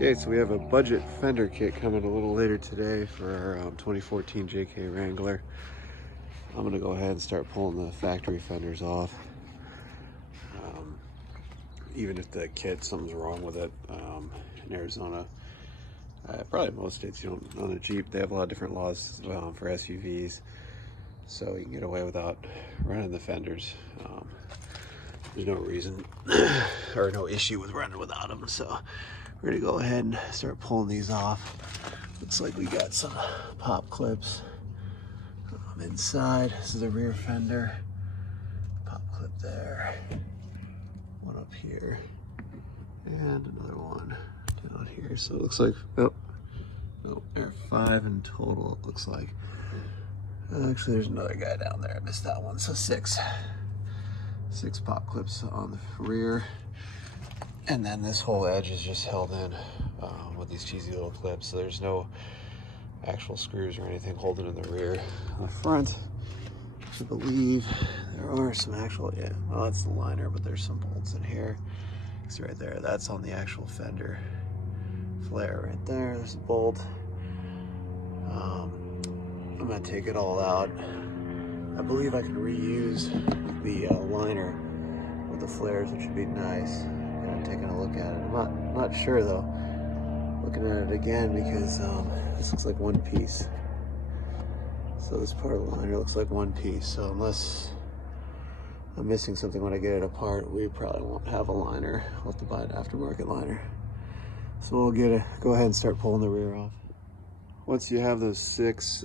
Okay, so we have a budget Fender kit coming a little later today for our 2014 JK Wrangler. I'm gonna go ahead and start pulling the factory fenders off. Even if the kit, something's wrong with it. In Arizona, probably most states, you don't own a Jeep. They have a lot of different laws for SUVs, so you can get away without running the fenders. There's no reason or no issue with running without them, so we're gonna go ahead and start pulling these off. Looks like we got some pop clips inside. This is the rear fender. Pop clip there. One up here. And another one down here. So it looks like, oh, there are 5 in total, it looks like. Actually, there's another guy down there. I missed that one. So 6 pop clips on the rear. And then this whole edge is just held in with these cheesy little clips. So there's no actual screws or anything holding in the rear. On the front, I believe there are some actual, yeah, well, that's the liner, but there's some bolts in here. See right there, that's on the actual fender flare right there. There's a bolt. I'm gonna take it all out. I believe I can reuse the liner with the flares, which would be nice. And I'm taking a look at it. I'm not sure though. Looking at it again because this looks like one piece. So this part of the liner looks like one piece. So unless I'm missing something when I get it apart, we probably won't have a liner. I'll have to buy an aftermarket liner. So we'll go ahead and start pulling the rear off. Once you have those 6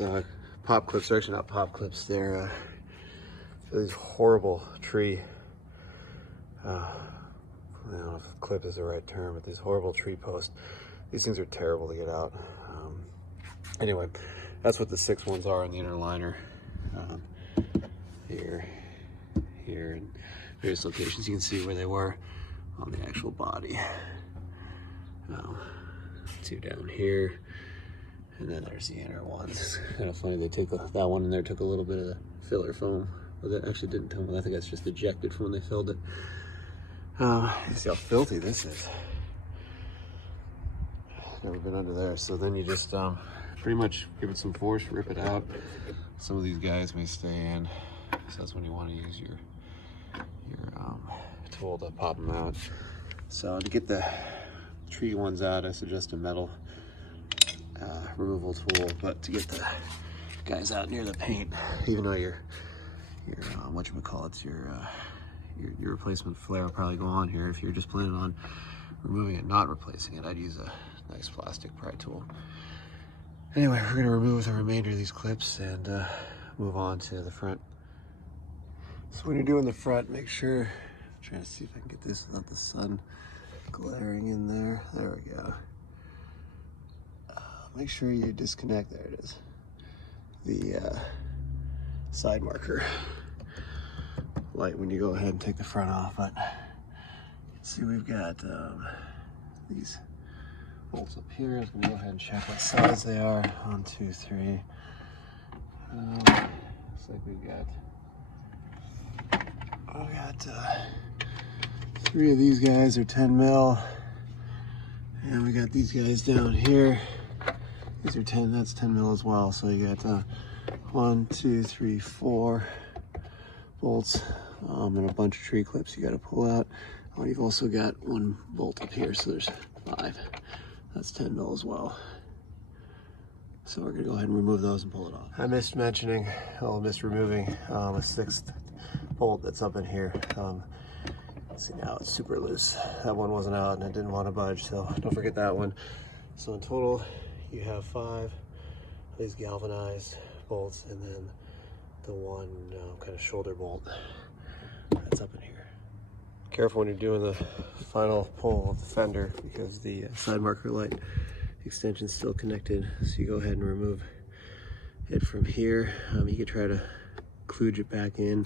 pop clips, or actually not pop clips, they're these horrible tree, I don't know if clip is the right term, but these horrible tree posts. These things are terrible to get out. Anyway, that's what the 6 ones are in the inner liner. Here, and various locations. You can see where they were on the actual body. 2 down here, and then there's the inner ones. It's kind of funny, they took that one in there, took a little bit of the filler foam. Well, they actually didn't tell me. I think that's just ejected from when they filled it. You see how filthy this is. Never been under there. So then you just pretty much give it some force, rip it out. Some of these guys may stay in, so that's when you want to use your tool to pop them out. So to get the tree ones out, I suggest a metal removal tool, but to get the guys out near the paint, even though your your replacement flare will probably go on here. If you're just planning on removing it, not replacing it, I'd use a nice plastic pry tool. Anyway, we're gonna remove the remainder of these clips and move on to the front. So when you're doing the front, make sure, I'm trying to see if I can get this without the sun glaring in there. There we go. Make sure you disconnect, there it is, the side marker light when you go ahead and take the front off. But see, we've got these bolts up here. I'm gonna go ahead and check what size they are. 1, 2, 3. Looks like we got 3 of these guys are 10 mil, and we got these guys down here. These are 10. That's 10 mil as well. So you got 1, 2, 3, 4 bolts and a bunch of tree clips you got to pull out. Oh, you've also got 1 bolt up here, so there's 5. That's 10 mil as well. So we're gonna go ahead and remove those and pull it off. I missed removing a 6th bolt that's up in here. See, now it's super loose. That one wasn't out and it didn't want to budge, so don't forget that one. So in total, you have 5 of these galvanized bolts, and then the one kind of shoulder bolt that's up in here. Careful when you're doing the final pull of the fender, because the side marker light extension is still connected. So you go ahead and remove it from here. You could try to kludge it back in,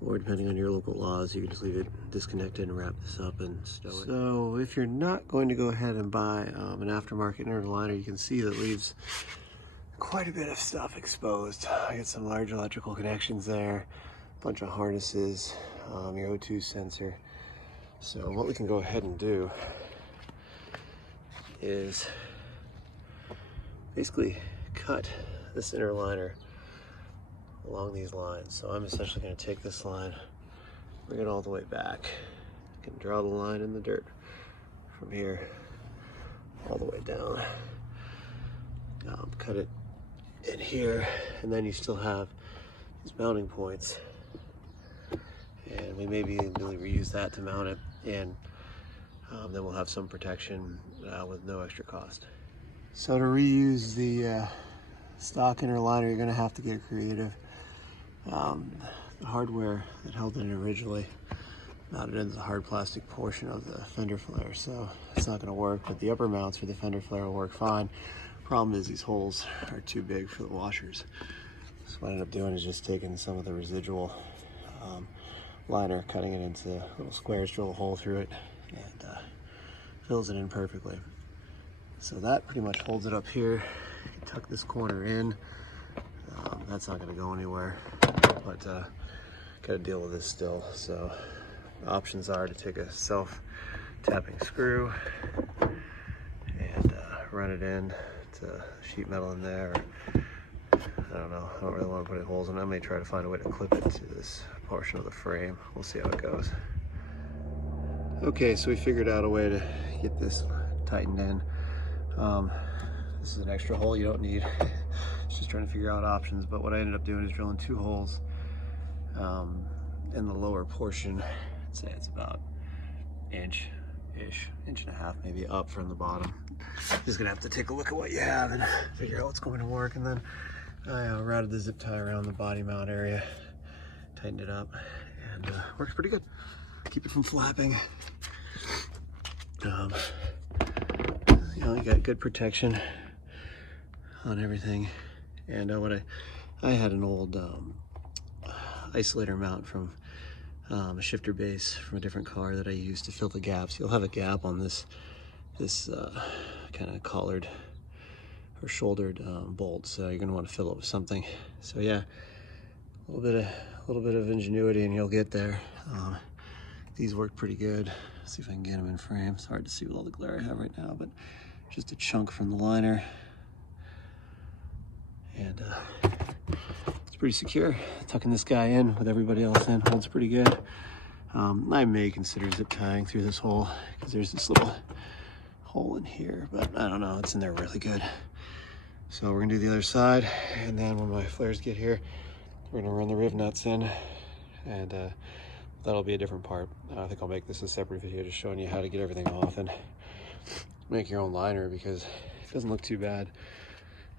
or depending on your local laws, you can just leave it disconnected and wrap this up and stow it. So if you're not going to go ahead and buy an aftermarket inner liner, you can see that leaves quite a bit of stuff exposed. I got some large electrical connections there, a bunch of harnesses, your O2 sensor. So what we can go ahead and do is basically cut this inner liner along these lines. So I'm essentially going to take this line, bring it all the way back. I can draw the line in the dirt from here all the way down. Cut it in here, and then you still have these mounting points. And we may be able to reuse that to mount it, and then we'll have some protection with no extra cost. So to reuse the stock inner liner, you're going to have to get creative. The hardware that held it in originally mounted into the hard plastic portion of the fender flare, so it's not going to work, but the upper mounts for the fender flare will work fine. Problem is these holes are too big for the washers. So what I ended up doing is just taking some of the residual liner, cutting it into little squares, drill a hole through it, and fills it in perfectly. So that pretty much holds it up here. You can tuck this corner in. That's not going to go anywhere, but got to deal with this still. So the options are to take a self-tapping screw and run it in to sheet metal in there. I don't know, I don't really want to put any holes in it. I may try to find a way to clip it to this portion of the frame. We'll see how it goes. Okay, so we figured out a way to get this tightened in. This is an extra hole you don't need. Just trying to figure out options, but what I ended up doing is drilling 2 holes in the lower portion. I'd say it's about inch-ish, inch and a half maybe up from the bottom. Just gonna have to take a look at what you have and figure out what's going to work, and then I routed the zip tie around the body mount area, tightened it up, and works pretty good. Keep it from flapping. You know, you got good protection on everything. And what I had an old isolator mount from a shifter base from a different car that I used to fill the gaps. You'll have a gap on this kind of collared or shouldered bolt, so you're going to want to fill it with something. So yeah, a little bit of ingenuity and you'll get there. These work pretty good. Let's see if I can get them in frame. It's hard to see with all the glare I have right now, but just a chunk from the liner, and it's pretty secure. Tucking this guy in with everybody else in holds pretty good. I may consider zip tying through this hole because there's this little hole in here, but I don't know, it's in there really good. So we're gonna do the other side, and then when my flares get here, we're gonna run the riv nuts in, and that'll be a different part. I think I'll make this a separate video just showing you how to get everything off and make your own liner, because it doesn't look too bad,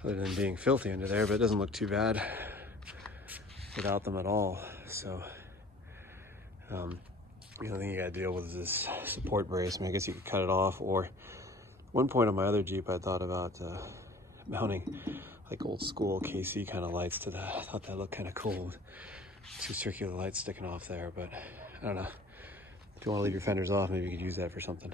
other than being filthy under there, but it doesn't look too bad without them at all. So the only thing you gotta deal with is this support brace. I mean, I guess you could cut it off, or at one point on my other Jeep I thought about mounting like old school KC kind of lights to that. I thought that looked kind of cool with 2 circular lights sticking off there, but I don't know. If you want to leave your fenders off, maybe you could use that for something.